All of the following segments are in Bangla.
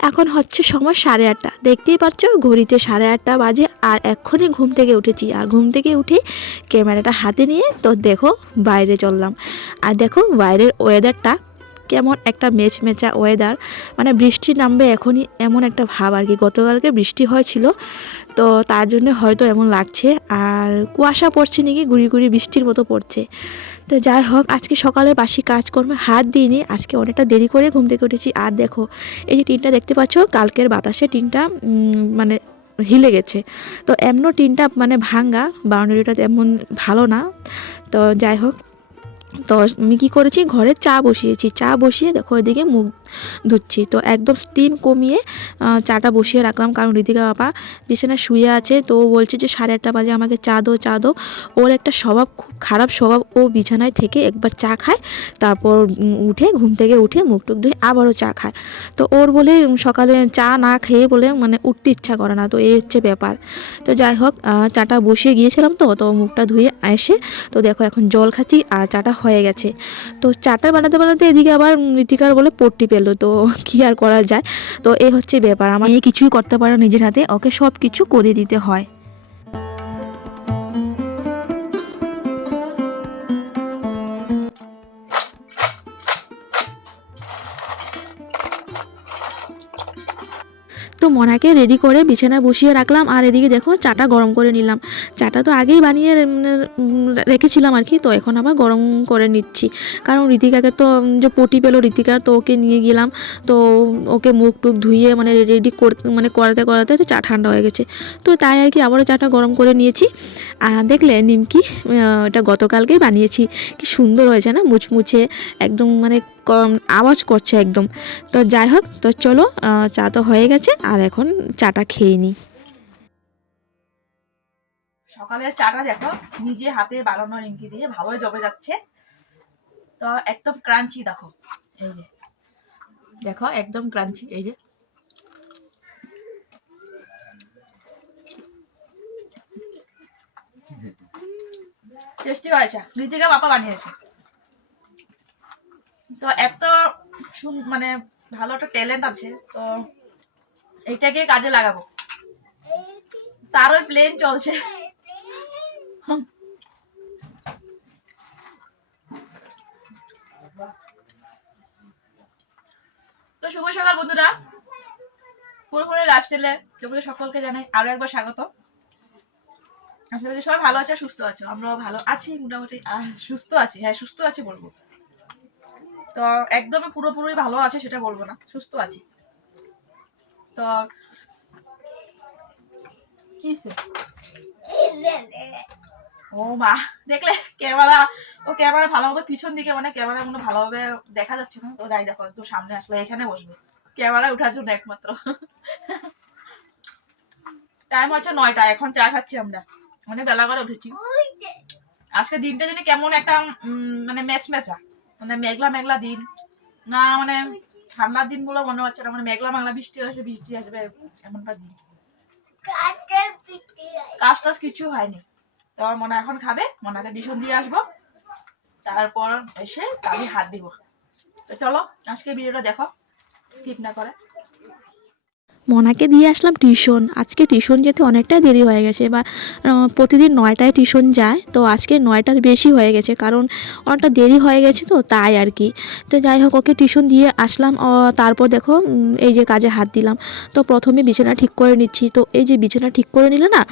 এখন হচ্ছে সময় সাড়ে আটটা। দেখতেই পাচ্ছ, ঘড়িতে সাড়ে আটটা বাজে আর এক্ষুনি ঘুম থেকে উঠেছি। আর ঘুম থেকে উঠে ক্যামেরাটা হাতে নিয়ে তো দেখো বাইরে চললাম। আর দেখো বাইরের ওয়েদারটা কেমন একটা মেচ মেচা ওয়েদার মানে বৃষ্টি নামবে এখনই এমন একটা ভাব আর কি। গতকালকে বৃষ্টি হয়েছিল, তো তার জন্য হয়তো এমন লাগছে। আর কুয়াশা পড়ছে নাকি, গুড়ি গুড়ি বৃষ্টির মতো পড়ছে। তো যাই হোক, আজকে সকালে বাসি কাজকর্মে হাত দিইনি, আজকে অনেকটা দেরি করে ঘুম থেকে উঠেছি। আর দেখো, এই যে টিনটা দেখতে পাচ্ছ, কালকের বাতাসে টিনটা মানে হিলে গেছে। তো এমন টিনটা মানে ভাঙ্গা, বাউন্ডারিটা তেমন ভালো না। তো যাই হোক তো আমি কী করেছি? ঘরে চা বসিয়েছি। চা বসিয়ে দেখো এদিকে মুখ ধুচ্ছি। তো একদম স্টিম কমিয়ে চাটা বসিয়ে রাখলাম। কারণ ঋতিকা বাবা বিছানায় শুয়ে আছে। তো ও বলছে যে সাড়ে আটটা বাজে আমাকে চা দো চা দো ওর একটা স্বভাব, খুব খারাপ স্বভাব, ও বিছানায় থেকে একবার চা খায়। তারপর উঠে, ঘুম থেকে উঠে মুখ টুক ধুয়ে আবারও চা খায়। তো ওর বলে সকালে চা না খেয়ে বলে মানে উঠতে ইচ্ছা করে না। তো এই হচ্ছে ব্যাপার। তো যাই হোক চাটা বসিয়ে গিয়েছিলাম তো। তো মুখটা ধুয়ে এসে, তো দেখো এখন জল খাচ্ছি। আর চাটা হয়ে গেছে। তো চাটা বানাতে বানাতে এদিকে আবার নীতিকার বলে পট্টি পেল, তো কি আর করা যায়? তো এই হচ্ছে ব্যাপার। আমার কিছুই করতে পারো নিজের হাতে, ওকে সব কিছু করে দিতে হয়। মনাকে রেডি করে বিছানায় বসিয়ে রাখলাম আর এদিকে দেখো চাটা গরম করে নিলাম। চাটা তো আগেই বানিয়ে রেখেছিলাম আর কি, তো এখন আবার গরম করে নিচ্ছি। কারণ ঋতিকাকে তো যে পটি পেল ঋতিকা, তো ওকে নিয়ে গেলাম। তো ওকে মুখ টুক ধুইয়ে মানে রেডি করতে মানে করাতে করাতে তো চা ঠান্ডা হয়ে গেছে। তো তাই আর কি আবারও চাটা গরম করে নিয়েছি। আর দেখলে নিমকি এটা গতকালকেই বানিয়েছি। কি সুন্দর হয়েছে না মুচমুচে, একদম মানে আওয়াজ করছে একদম। তো যাই হোক, তো চলো চা তো হয়ে গেছে, আর এখন চাটা খেয়ে নিই। সকালের চাটা দেখো, নিজে হাতে বানানো নিমকি দিয়ে ভালোই জমে যাচ্ছে। তো একদম ক্রাঞ্চি দেখো, এই যে। দেখো, একদম ক্রাঞ্চি, এই যে। টেস্টি হয়েছে ঋতিকা বাবা বানিয়েছে। তো এত মানে ভালো একটা ট্যালেন্ট আছে, তো এইটাকে কাজে লাগাবো। তারও প্লেন চলছে। তো শুভ সকাল বন্ধুরা। পুরোপুরি লাইফস্টাইলে তোমাদের সকলকে জানাই আরও একবার স্বাগত। করি সবাই ভালো আছে, সুস্থ আছো। আমরাও ভালো আছি, মোটামুটি সুস্থ আছি। হ্যাঁ সুস্থ আছি বলব। তো একদমই পুরোপুরি ভালো আছে, সেটা বলব না। সুস্থ আছি। তো কিসে ও মা, দেখলে ক্যামেরা, ও ক্যামেরা ভালোভাবে পিছন দিকে মানে ক্যামেরা মনে ভালোভাবে দেখা যাচ্ছে না। তো যাই, দেখো, একটু সামনে আসলে এখানে বসবে। ক্যামেরা ওঠার জন্য একমাত্র। টাইম হচ্ছে নয়টা, এখন চা খাচ্ছি আমরা। অনেক বেলা করে উঠেছি। আজকে দিনটা যেন কেমন একটা মানে ম্যাচ ম্যাচা মানে মেঘলা মেঘলা দিন। না মানে ঠান্ডার দিন বলে মনে হচ্ছে না মানে মেঘলা মেঘলা বৃষ্টি আসবে বৃষ্টি আসবে, এমনটা দিন। কাজ টাজ কিছু হয়নি। তো মনে এখন খাবে, মনাকে ডিসন দিয়ে আসব। তারপর এসে আমি হাত দিব। তো চলো আজকে ভিডিওটা দেখো, স্কিপ না করে। মনাকে দিয়ে আসলাম টিউশন। আজকে টিউশন যেতে অনেকটা দেরি হয়ে গেছে বা প্রতিদিন নয়টায় টিউশন যায়, তো আজকে নয়টার বেশি হয়ে গেছে কারণ অনেকটা দেরি হয়ে গেছে তো তাই আর কি। তো যাই হোক, ওকে টিউশন দিয়ে আসলাম। তারপর দেখো এই যে কাজে হাত দিলাম। তো প্রথমে বিছানা ঠিক করে নিচ্ছি। তো এই যে বিছানা ঠিক করে নিলে না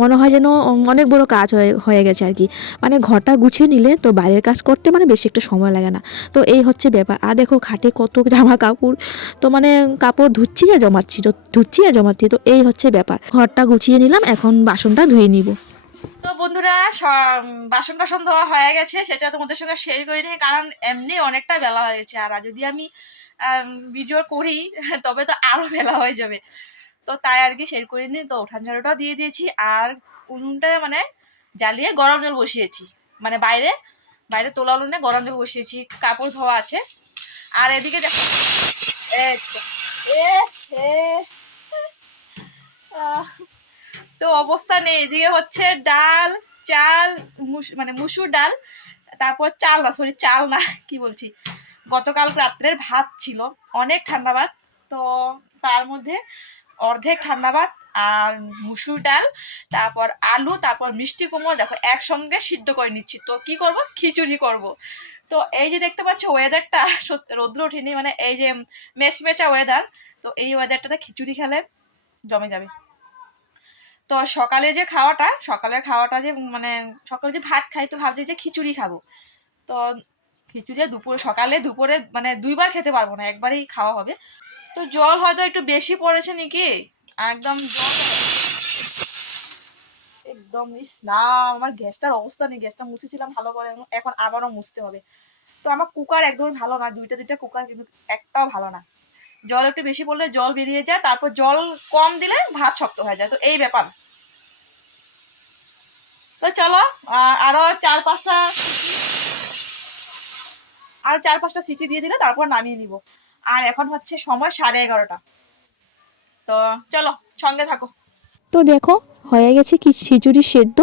মনে হয় যেন অনেক বড় কাজ হয়ে হয়ে গেছে আর কি। মানে ঘরটা গুছিয়ে নিলে তো বাইরের কাজ করতে মানে বেশি একটা সময় লাগে না। তো এই হচ্ছে ব্যাপার। আর দেখো খাটে কত জামা কাপড়। তো মানে কাপড় ধুচ্ছি আর জমাচ্ছি। জ- ধুচ্ছি আর জমাচ্ছি তো এই হচ্ছে ব্যাপার। ঘরটা গুছিয়ে নিলাম, এখন বাসনটা ধুয়ে নিব। তো বন্ধুরা বাসন টাসন ধোয়া হয়ে গেছে, সেটা তোমাদের সঙ্গে শেয়ার করি নি কারণ এমনি অনেকটা বেলা হয়ে গেছে, আর যদি আমি ভিডিও করি, তবে তো আরও বেলা হয়ে যাবে। তো তাই আর কি শেয়ার করিনি তো উঠান ঝাড়ুটাও দিয়ে দিয়েছি, আর উনুনটা মানে জ্বালিয়ে গরম জল বসিয়েছি। মানে বাইরে বাইরে তোলা উনুনে গরম জল বসিয়েছি, কাপড় ধোয়া আছে। আর এদিকে দেখো তো, অবস্থা নেই এদিকে হচ্ছে ডাল চাল মানে মুসুর ডাল তারপর চাল না সরি চাল না কি বলছি? গতকাল রাত্রের ভাত ছিল অনেক ঠান্ডা ভাত তো তার মধ্যে অর্ধেক ঠান্ডা ভাত আর মুসুর ডাল তারপর আলু তারপর মিষ্টি কুমড়ো দেখো একসঙ্গে সিদ্ধ করে নিচ্ছি তো কি করব? খিচুড়ি করব। তো এই যে দেখতে পাচ্ছ ওয়েদারটা রৌদ্র ওঠেনি মানে এই যে মেচমেচা ওয়েদার তো এই ওয়েদারটাতে খিচুড়ি খেলে জমে যাবে। তো সকালে যে খাওয়াটা, সকালের খাওয়াটা যে মানে সকালে যে ভাত খাই, তো ভাবছি যে খিচুড়ি খাব। তো খিচুড়ি দুপুরে, সকালে দুপুরে মানে দুইবার খেতে পারব না, একবারই খাওয়া হবে। তো জল হয়তো একটু বেশি পড়েছে নাকি? একদম জল একদম ইস না, আমার গ্যাসটার অবস্থা নেই, গ্যাসটা মুছেছিলাম ভালো করে, এখন আবারও মুছতে হবে। তো আমার কুকার একদমই ভালো না, দুইটা দুইটা কুকার কিন্তু একটাও ভালো না। জল একটু বেশি পড়লে জল বেরিয়ে যায়, তারপর জল কম দিলে ভাত শক্ত হয়ে যায়, তো এই ব্যাপার। তো চলো আরও চার পাঁচটা আর চার পাঁচটা সিটি দিয়ে দিলে তারপর নামিয়ে নিব। আর এখন হচ্ছে সময় সাড়ে এগারোটা। তো চলো, সঙ্গে থাকো। তো দেখো হয়ে গেছে কি খিচুড়ি সেদ্ধ।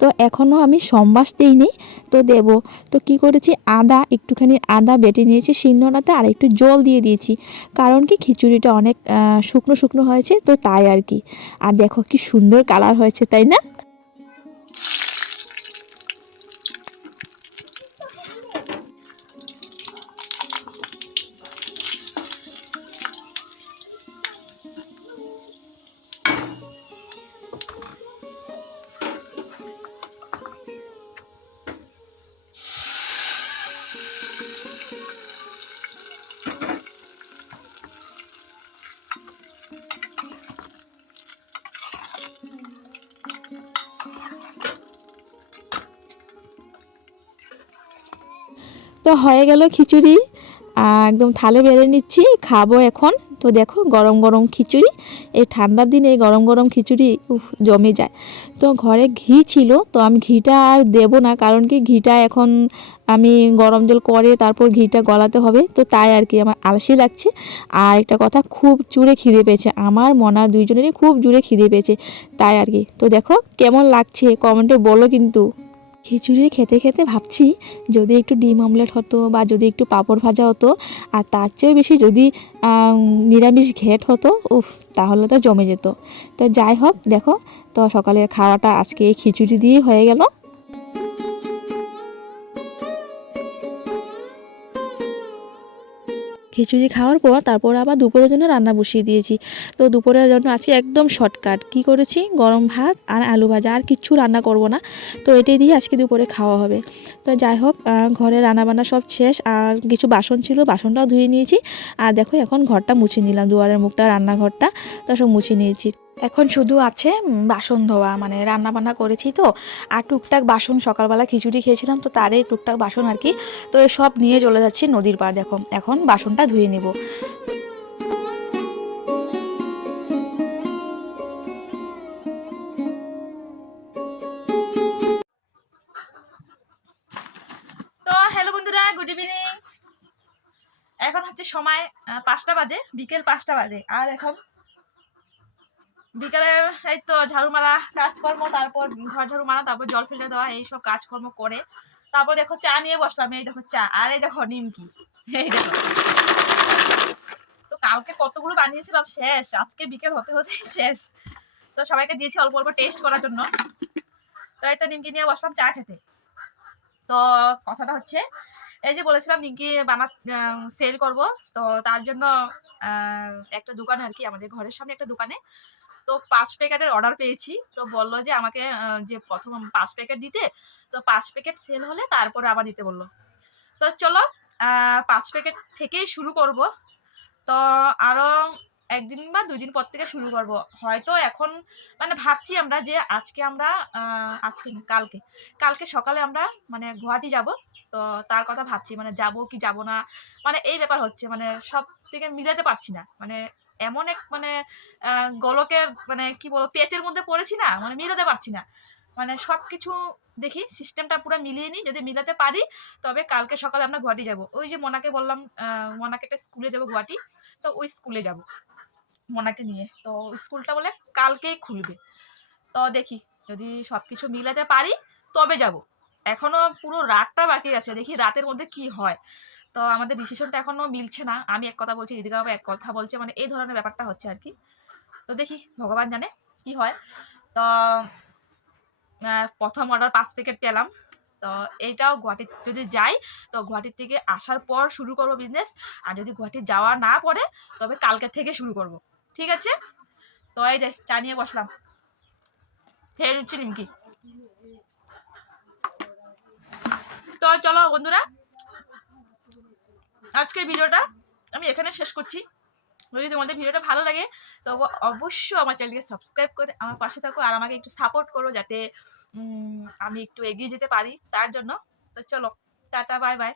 তো এখনও আমি সম্বাস দিইনি, তো দেব। তো কি করেছি? আদা, একটুখানি আদা বেটে নিয়েছি, শিলনোড়াতে আর একটু জল দিয়ে দিয়েছি। কারণ কি খিচুড়িটা অনেক শুকনো শুকনো হয়েছে, তো তাই আর কি। আর দেখো কি সুন্দর কালার হয়েছে, তাই না? তো হয়ে গেল খিচুড়ি। একদম থালে বেড়ে নিচ্ছি, খাব এখন। তো দেখো, গরম গরম খিচুড়ি। এই ঠান্ডার দিনে এই গরম গরম খিচুড়ি জমে যায়। তো ঘরে ঘি ছিল, তো আমি ঘিটা আর দেবো না, কারণ কি ঘিটা এখন আমি গরম জল করে তারপর ঘিটা গলাতে হবে। তো তাই আর কি, আমার আলসি লাগছে। আর একটা কথা, খুব জুড়ে খিদে পেয়েছে। আমার মনা দুইজনেরই খুব জুড়ে খিদে পেয়েছে, তাই আর কি। তো দেখো, কেমন লাগছে, কমেন্টে বলো কিন্তু। খিচুড়ি খেতে খেতে ভাবছি যদি একটু ডিম অমলেট হতো বা যদি একটু পাঁপড় ভাজা হতো, আর তার চেয়েও বেশি যদি নিরামিষ ঘেট হতো, উফ, তাহলে তো জমে যেত। তো যাই হোক, দেখো, তো সকালের খাওয়াটা আজকে খিচুড়ি দিয়েই হয়ে গেল। খিচুড়ি খাওয়ার পর তারপর আবার দুপুরের জন্য রান্না বসিয়ে দিয়েছি। তো দুপুরের জন্য আজকে একদম শর্টকাট কি করেছি? গরম ভাত আর আলু ভাজা। আর কিচ্ছু রান্না করব না। তো এটাই দিয়ে আজকে দুপুরে খাওয়া হবে। তো যাই হোক ঘরে রান্নাবান্না সব শেষ। আর কিছু বাসন ছিল, বাসনটাও ধুয়ে নিয়েছি। আর দেখো, এখন ঘরটা মুছে নিলাম। দুয়ারের মুখটা, রান্নাঘরটা, তো সব মুছে নিয়েছি। এখন শুধু আছে বাসন ধোয়া মানে রান্না বান্না করেছি তো। আর টুকটাক বাসন, সকালবেলা খিচুড়ি খেয়েছিলাম তো তারই টুকটাক বাসন আর কি। তো সব নিয়ে চলে যাচ্ছি নদীর পাড়, দেখো। এখন বাসনটা ধুয়ে নেব। গুড ইভিনিং এখন হচ্ছে সময় পাঁচটা বাজে, বিকেল পাঁচটা বাজে। আর এখন বিকেলের এই তো ঝাড়ু মারা কাজকর্ম, তারপর ঘর ঝাড়ু মারা তারপর জল ফিল্টার দেওয়া এইসব কাজকর্ম করে, তারপর দেখো চা নিয়ে বসলাম, এই দেখো চা, আর এই দেখো নিমকি, এই দেখো। তো কালকে কতগুলো বানিয়েছিলাম? শেষ, আজকে বিকেল হতে হতে শেষ। তো সবাইকে দিয়েছি অল্প অল্প টেস্ট করার জন্য। তো এই তো নিমকি নিয়ে বসলাম চা খেতে। তো কথাটা হচ্ছে, এই যে বলেছিলাম নিমকি বানা সেল করব, তো তার জন্য একটা দোকানে আর কি, আমাদের ঘরের সামনে একটা দোকানে। তো পাঁচ প্যাকেটের অর্ডার পেয়েছি। তো বলল যে আমাকে যে প্রথম পাঁচ প্যাকেট দিতে, তো পাঁচ প্যাকেট সেল হলে তারপরে আবার দিতে বলল। তো চলো পাঁচ প্যাকেট থেকেই শুরু করব। তো আরও একদিন বা দুই দিন পর থেকে শুরু করব। হয়তো এখন মানে ভাবছি আমরা যে আজকে আমরা আজকে না, কালকে। কালকে সকালে আমরা মানে গুয়াহাটি যাব। তো তার কথা ভাবছি মানে যাব কি যাব না? মানে এই ব্যাপার হচ্ছে মানে সব থেকে মিলাতে পারছি না। মানে এমন এক মানে গোলকের মানে কি বলব, পেচের মধ্যে পড়েছি না মানে মিলাতে পারছি না। মানে সব কিছু দেখি সিস্টেমটা পুরো মিলিয়ে নিই, যদি মিলাতে পারি, তবে কালকে সকালে আমরা গুয়াহাটি যাব। ওই যে মোনাকে বললাম মোনাকে একটা স্কুলে যাব গুয়াহাটি, তো ওই স্কুলে যাব মোনাকে নিয়ে। তো স্কুলটা বলে কালকেই খুলবে। তো দেখি, যদি সব কিছু মিলাতে পারি, তবে যাব। এখনও পুরো রাতটা বাকি আছে, দেখি রাতের মধ্যে কি হয়। তো আমাদের ডিসিশনটা এখনও মিলছে না। আমি এক কথা বলছি দিদিকা বাবা এক কথা বলছে মানে এই ধরনের ব্যাপারটা হচ্ছে আর কি। তো দেখি ভগবান জানে কি হয়। তো প্রথম অর্ডার পাঁচ প্যাকেট পেলাম। তো এইটাও গুয়াহাটি, যদি যাই, তো গুয়াহাটির থেকে আসার পর শুরু করব বিজনেস আর যদি গুয়াহাটি যাওয়া না পড়ে, তবে কালকে থেকে শুরু করব। ঠিক আছে? তো এই চা নিয়ে বসলাম। নিচ্ছি নিমকি। তো চলো বন্ধুরা আজকের ভিডিওটা আমি এখানে শেষ করছি। যদি তোমাদের ভিডিওটা ভালো লাগে, তো অবশ্যই আমার চ্যানেলকে সাবস্ক্রাইব করে আমার পাশে থাকো আর আমাকে একটু সাপোর্ট করো যাতে আমি একটু এগিয়ে যেতে পারি। তার জন্য, তো চলো, টাটা বাই বাই